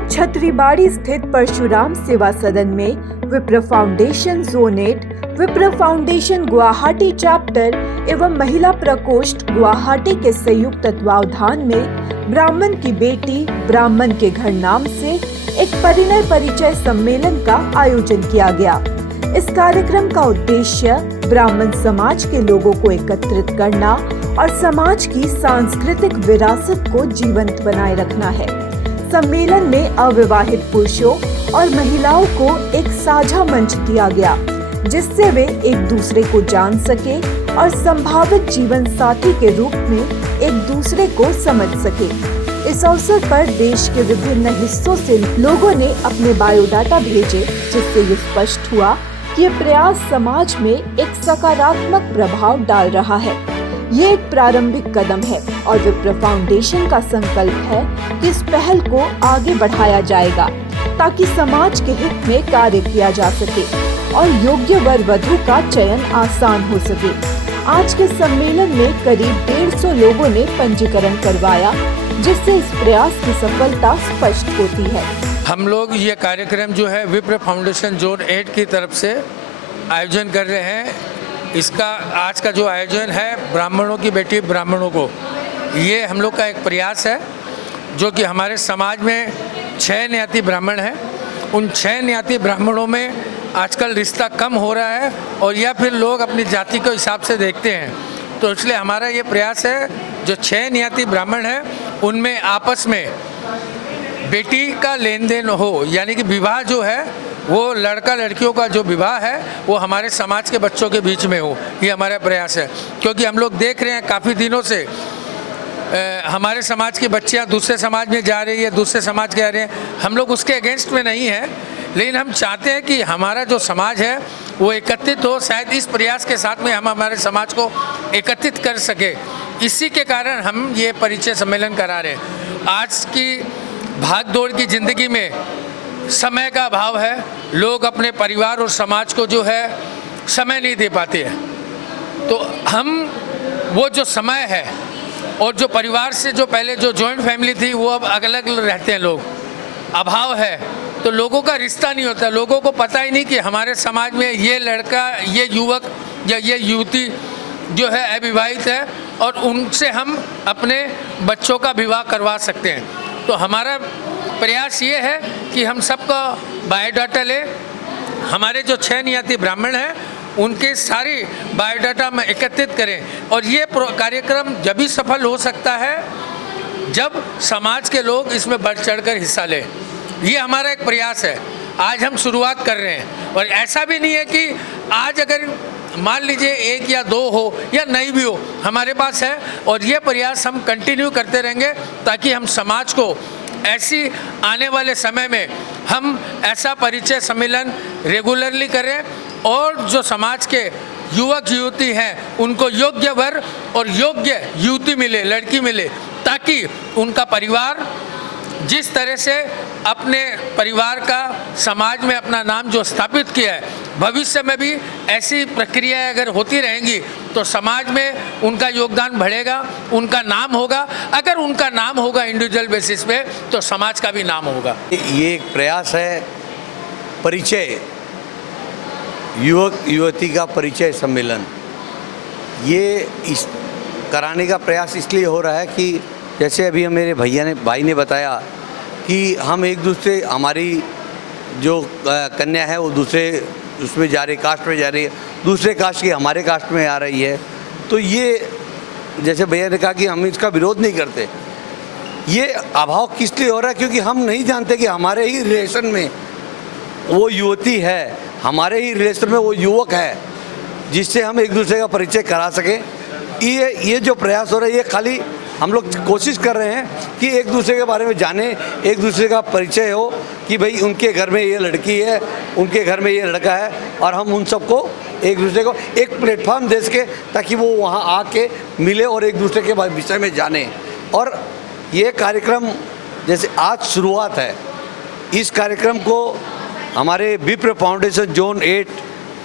आज छतरीबाड़ी स्थित परशुराम सेवा सदन में विप्र फाउंडेशन जोन 8, विप्र फाउंडेशन गुवाहाटी चैप्टर एवं महिला प्रकोष्ठ गुवाहाटी के संयुक्त तत्वावधान में ब्राह्मण की बेटी ब्राह्मण के घर नाम से एक परिणय परिचय सम्मेलन का आयोजन किया गया। इस कार्यक्रम का उद्देश्य ब्राह्मण समाज के लोगों को एकत्रित करना और समाज की सांस्कृतिक विरासत को जीवंत बनाए रखना है। सम्मेलन में अविवाहित पुरुषों और महिलाओं को एक साझा मंच दिया गया, जिससे वे एक दूसरे को जान सके और संभावित जीवन साथी के रूप में एक दूसरे को समझ सके। इस अवसर पर देश के विभिन्न हिस्सों से लोगों ने अपने बायोडाटा भेजे, जिससे ये स्पष्ट हुआ कि ये प्रयास समाज में एक सकारात्मक प्रभाव डाल रहा है। ये एक प्रारंभिक कदम है और विप्र फाउंडेशन का संकल्प है कि इस पहल को आगे बढ़ाया जाएगा ताकि समाज के हित में कार्य किया जा सके और योग्य वर वधु का चयन आसान हो सके। आज के सम्मेलन में करीब 150 लोगों ने पंजीकरण करवाया, जिससे इस प्रयास की सफलता स्पष्ट होती है। हम लोग ये कार्यक्रम जो है विप्र फाउंडेशन जोन 8 की तरफ से आयोजन कर रहे हैं। इसका आज का जो आयोजन है ब्राह्मणों की बेटी ब्राह्मणों को, ये हम लोग का एक प्रयास है जो कि हमारे समाज में 6 न्याती ब्राह्मण हैं। उन 6 न्याती ब्राह्मणों में आजकल रिश्ता कम हो रहा है और या फिर लोग अपनी जाति के हिसाब से देखते हैं, तो इसलिए हमारा ये प्रयास है जो 6 न्याती ब्राह्मण हैं उनमें आपस में बेटी का लेन देन हो, यानी कि विवाह जो है वो लड़का लड़कियों का जो विवाह है वो हमारे समाज के बच्चों के बीच में हो। ये हमारा प्रयास है, क्योंकि हम लोग देख रहे हैं काफ़ी दिनों से हमारे समाज की बच्चियां दूसरे समाज में जा रही है, दूसरे समाज के आ रहे हैं। हम लोग उसके अगेंस्ट में नहीं हैं, लेकिन हम चाहते हैं कि हमारा जो समाज है वो एकत्रित हो। शायद इस प्रयास के साथ में हम हमारे समाज को एकत्रित कर सके, इसी के कारण हम ये परिचय सम्मेलन करा रहे हैं। आज की भाग दौड़ की ज़िंदगी में समय का अभाव है, लोग अपने परिवार और समाज को जो है समय नहीं दे पाते हैं, तो हम वो जो समय है और जो परिवार से जो पहले जो जॉइंट फैमिली थी वो अब अलग अलग रहते हैं, लोग अभाव है, तो लोगों का रिश्ता नहीं होता। लोगों को पता ही नहीं कि हमारे समाज में ये लड़का, ये युवक या ये युवती जो है अविवाहित है और उनसे हम अपने बच्चों का विवाह करवा सकते हैं। तो हमारा प्रयास ये है कि हम सबका बायोडाटा लें। हमारे जो 6 नियति ब्राह्मण हैं उनके सारी बायोडाटा में एकत्रित करें, और ये कार्यक्रम जब भी सफल हो सकता है जब समाज के लोग इसमें बढ़ चढ़कर हिस्सा लें। ये हमारा एक प्रयास है, आज हम शुरुआत कर रहे हैं। और ऐसा भी नहीं है कि आज अगर मान लीजिए 1 या 2 हो या नहीं भी हो, हमारे पास है, और ये प्रयास हम कंटिन्यू करते रहेंगे ताकि हम समाज को ऐसी आने वाले समय में हम ऐसा परिचय सम्मेलन रेगुलरली करें और जो समाज के युवक युवती हैं उनको योग्य वर और योग्य युवती मिले, लड़की मिले, ताकि उनका परिवार जिस तरह से अपने परिवार का समाज में अपना नाम जो स्थापित किया है, भविष्य में भी ऐसी प्रक्रियाएं अगर होती रहेंगी तो समाज में उनका योगदान बढ़ेगा, उनका नाम होगा। अगर उनका नाम होगा इंडिविजुअल बेसिस पे तो समाज का भी नाम होगा। ये एक प्रयास है परिचय, युवक युवती का परिचय सम्मेलन। ये इस कराने का प्रयास इसलिए हो रहा है कि जैसे अभी मेरे भाई ने बताया कि हम एक दूसरे, हमारी जो कन्या है वो दूसरे उसमें जा रही, कास्ट में जा रही है, दूसरे कास्ट की हमारे कास्ट में आ रही है, तो ये जैसे भैया ने कहा कि हम इसका विरोध नहीं करते। ये अभाव किस लिए हो रहा है? क्योंकि हम नहीं जानते कि हमारे ही रिलेशन में वो युवती है, हमारे ही रिलेशन में वो युवक है, जिससे हम एक दूसरे का परिचय करा सकें। ये जो प्रयास हो रहा है ये खाली हम लोग कोशिश कर रहे हैं कि एक दूसरे के बारे में जाने, एक दूसरे का परिचय हो कि भाई उनके घर में ये लड़की है, उनके घर में ये लड़का है, और हम उन सबको एक दूसरे को एक प्लेटफॉर्म दे सके ताकि वो वहाँ आके मिले और एक दूसरे के विषय में जाने। और ये कार्यक्रम जैसे आज शुरुआत है, इस कार्यक्रम को हमारे विप्र फाउंडेशन जोन 8,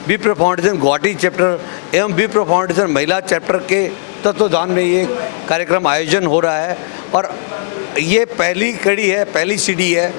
विप्र फाउंडेशन गुवाहाटी चैप्टर एवं विप्र फाउंडेशन महिला चैप्टर के तत्वाधान में ये कार्यक्रम आयोजन हो रहा है। और ये पहली कड़ी है, पहली सीढ़ी है।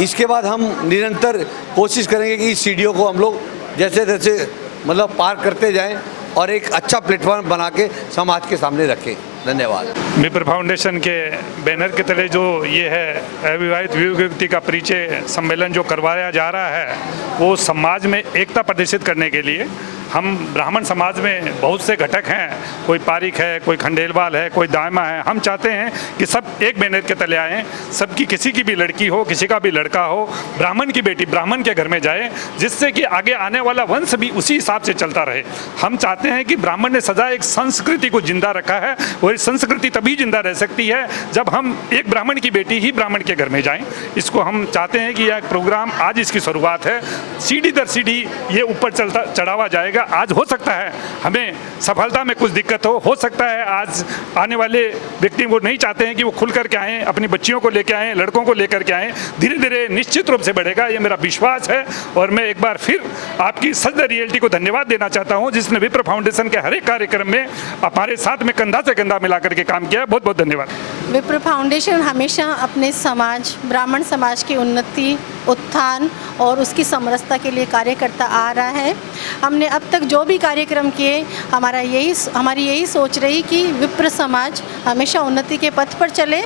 इसके बाद हम निरंतर कोशिश करेंगे कि इस सीढ़ियों को हम लोग जैसे जैसे मतलब पार करते जाएं और एक अच्छा प्लेटफॉर्म बना के समाज के सामने रखें। धन्यवाद। विप्र फाउंडेशन के बैनर के तले जो ये है अविवाहित व्यक्ति का परिचय सम्मेलन जो करवाया जा रहा है, वो समाज में एकता प्रदर्शित करने के लिए हम ब्राह्मण समाज में बहुत से घटक हैं, कोई पारिक है, कोई खंडेलवाल है, कोई दायमा है। हम चाहते हैं कि सब एक बैनर के तले आएँ, सबकी किसी की भी लड़की हो, किसी का भी लड़का हो, ब्राह्मण की बेटी ब्राह्मण के घर में जाए, जिससे कि आगे आने वाला वंश भी उसी हिसाब से चलता रहे। हम चाहते हैं कि ब्राह्मण ने सदा एक संस्कृति को जिंदा रखा है, और इस संस्कृति तभी जिंदा रह सकती है जब हम एक ब्राह्मण की बेटी ही ब्राह्मण के घर में जाएं। इसको हम चाहते हैं कि यह प्रोग्राम आज इसकी शुरुआत है, सीढ़ी दर सीढ़ी ये ऊपर चढ़ावा जाएगा। आज हो सकता है हमें सफलता में कुछ दिक्कत हो सकता है आज आने वाले व्यक्ति वो नहीं चाहते हैं कि वो खुल करके आएँ, अपनी बच्चियों को लेकर आएँ, लड़कों को लेकर के आएँ। धीरे धीरे निश्चित रूप से बढ़ेगा, ये मेरा विश्वास है। और मैं एक बार फिर आपकी सच रियलिटी को धन्यवाद देना चाहता हूँ, जिसने विप्र फाउंडेशन के हर एक कार्यक्रम में हमारे साथ में कंधा से कंधा मिला करके काम किया है। बहुत बहुत धन्यवाद। विप्र फाउंडेशन हमेशा अपने समाज, ब्राह्मण समाज की उन्नति, उत्थान और उसकी समरसता के लिए कार्य करता आ रहा है। हमने अब तक जो भी कार्यक्रम किए, हमारी यही सोच रही कि विप्र समाज हमेशा उन्नति के पथ पर चले।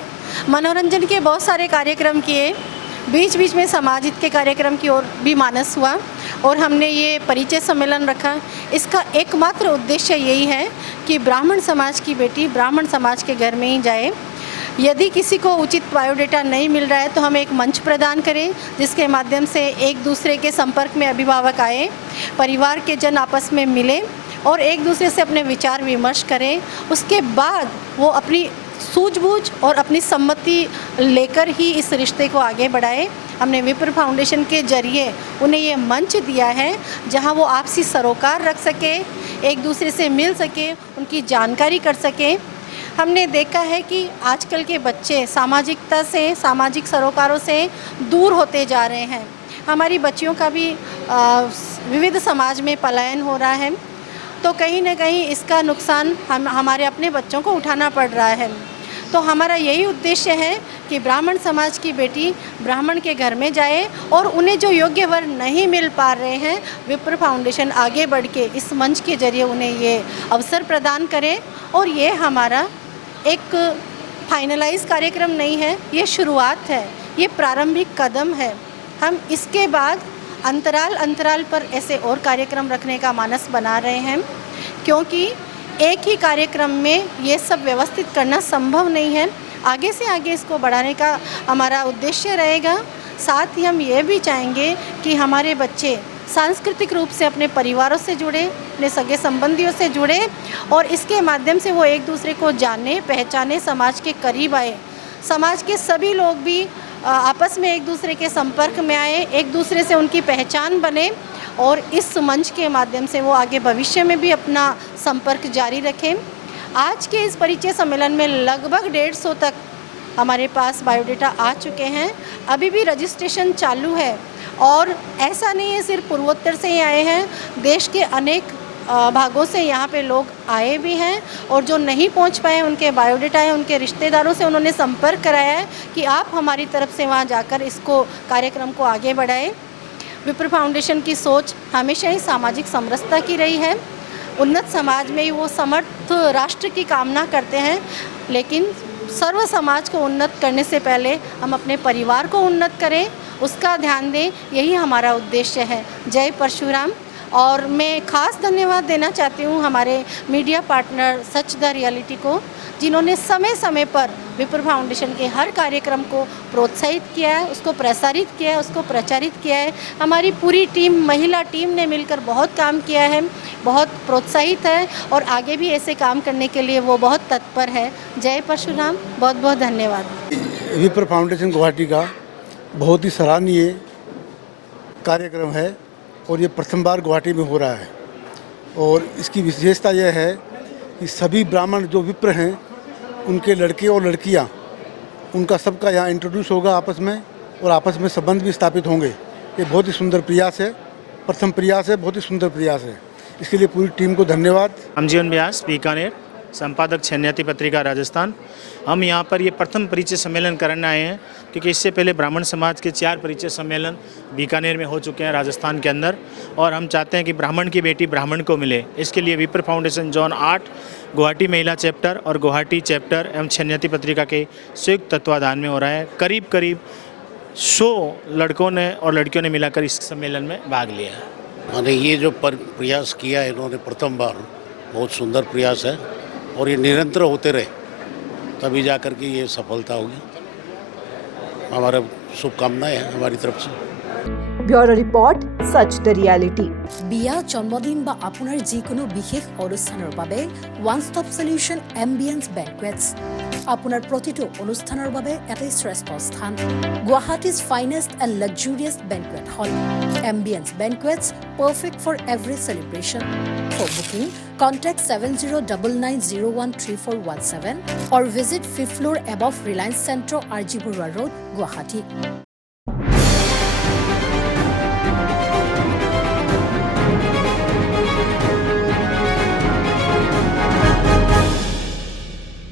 मनोरंजन के बहुत सारे कार्यक्रम किए, बीच बीच में समाज हित के कार्यक्रम की ओर भी मानस हुआ, और हमने ये परिचय सम्मेलन रखा। इसका एकमात्र उद्देश्य यही है कि ब्राह्मण समाज की बेटी ब्राह्मण समाज के घर में ही जाए। यदि किसी को उचित बायोडेटा नहीं मिल रहा है तो हम एक मंच प्रदान करें, जिसके माध्यम से एक दूसरे के संपर्क में अभिभावक आए, परिवार के जन आपस में मिले और एक दूसरे से अपने विचार विमर्श करें। उसके बाद वो अपनी सूझबूझ और अपनी सम्मति लेकर ही इस रिश्ते को आगे बढ़ाए। हमने विप्र फाउंडेशन के जरिए उन्हें ये मंच दिया है जहां वो आपसी सरोकार रख सके, एक दूसरे से मिल सके, उनकी जानकारी कर सके। हमने देखा है कि आजकल के बच्चे सामाजिकता से, सामाजिक सरोकारों से दूर होते जा रहे हैं। हमारी बच्चियों का भी विविध समाज में पलायन हो रहा है, तो कहीं ना कहीं इसका नुकसान हमारे अपने बच्चों को उठाना पड़ रहा है। तो हमारा यही उद्देश्य है कि ब्राह्मण समाज की बेटी ब्राह्मण के घर में जाए, और उन्हें जो योग्य वर नहीं मिल पा रहे हैं, विप्र फाउंडेशन आगे बढ़ के इस मंच के जरिए उन्हें ये अवसर प्रदान करे। और ये हमारा एक फाइनलाइज कार्यक्रम नहीं है, ये शुरुआत है, ये प्रारंभिक कदम है। हम इसके बाद अंतराल पर ऐसे और कार्यक्रम रखने का मानस बना रहे हैं, क्योंकि एक ही कार्यक्रम में ये सब व्यवस्थित करना संभव नहीं है। आगे से आगे इसको बढ़ाने का हमारा उद्देश्य रहेगा। साथ ही हम ये भी चाहेंगे कि हमारे बच्चे सांस्कृतिक रूप से अपने परिवारों से जुड़े, अपने सगे संबंधियों से जुड़े, और इसके माध्यम से वो एक दूसरे को जाने, पहचाने, समाज के करीब आए। समाज के सभी लोग भी आपस में एक दूसरे के संपर्क में आए, एक दूसरे से उनकी पहचान बने, और इस मंच के माध्यम से वो आगे भविष्य में भी अपना संपर्क जारी रखें। आज के इस परिचय सम्मेलन में लगभग 150 तक हमारे पास बायोडेटा आ चुके हैं। अभी भी रजिस्ट्रेशन चालू है, और ऐसा नहीं है सिर्फ पूर्वोत्तर से ही आए हैं, देश के अनेक भागों से यहाँ पे लोग आए भी हैं, और जो नहीं पहुँच पाए उनके बायोडेटा है, उनके रिश्तेदारों से उन्होंने संपर्क कराया है कि आप हमारी तरफ से वहाँ जाकर इसको कार्यक्रम को आगे बढ़ाएं। विप्र फाउंडेशन की सोच हमेशा ही सामाजिक समरसता की रही है। उन्नत समाज में ही वो समर्थ राष्ट्र की कामना करते हैं, लेकिन सर्व समाज को उन्नत करने से पहले हम अपने परिवार को उन्नत करें, उसका ध्यान दें, यही हमारा उद्देश्य है। जय परशुराम। और मैं ख़ास धन्यवाद देना चाहती हूँ हमारे media partner such the reality को, जिन्होंने समय समय पर विप्र फाउंडेशन के हर कार्यक्रम को प्रोत्साहित किया है, उसको प्रसारित किया है, उसको प्रचारित किया है। हमारी पूरी टीम, महिला टीम ने मिलकर बहुत काम किया है, बहुत प्रोत्साहित है, और आगे भी ऐसे काम करने के लिए वो बहुत तत्पर है। जय परशुराम। बहुत बहुत धन्यवाद। विप्र फाउंडेशन गुवाहाटी का बहुत ही सराहनीय कार्यक्रम है, और ये प्रथम बार गुवाहाटी में हो रहा है। और इसकी विशेषता यह है कि सभी ब्राह्मण जो विप्र हैं, उनके लड़के और लड़कियां, उनका सबका यहाँ इंट्रोड्यूस होगा आपस में, और आपस में संबंध भी स्थापित होंगे। ये बहुत ही सुंदर प्रयास है, प्रथम प्रयास है, बहुत ही सुंदर प्रयास है। इसके लिए पूरी टीम को धन्यवाद। हम जीवन व्यास बीकानेर। संपादक छन्याती पत्रिका राजस्थान। हम यहाँ पर ये प्रथम परिचय सम्मेलन करने आए हैं क्योंकि इससे पहले ब्राह्मण समाज के 4 परिचय सम्मेलन बीकानेर में हो चुके हैं राजस्थान के अंदर, और हम चाहते हैं कि ब्राह्मण की बेटी ब्राह्मण को मिले। इसके लिए विप्र फाउंडेशन जोन 8 गुवाहाटी महिला चैप्टर और गुवाहाटी चैप्टर एवं छन्याती पत्रिका के संयुक्त तत्वाधान में हो रहा है। करीब 100 लड़कों ने और लड़कियों ने मिलाकर इस सम्मेलन में भाग लिया है। मैंने ये जो प्रयास किया है इन्होंने प्रथम बार, बहुत सुंदर प्रयास है और ये निरंतर होते रहे तभी जाकर के ये सफलता होगी। हमारा शुभकामनाएं हैं हमारी तरफ से। Bureau report Sach the reality. বিয়া, জন্মদিন বা আপোনাৰ যিকোনো বিশেষ অনুষ্ঠানৰ বাবে one stop solution Ambience banquets. আপোনাৰ প্ৰতিটো অনুষ্ঠানৰ বাবে এটাই শ্ৰেষ্ঠ স্থান, Guwahati's finest and luxurious banquet hall. Ambience banquets, perfect for every celebration. For booking, contact 7099013417 or visit 5th floor above Reliance Centro, RG Burwa Road, Guwahati.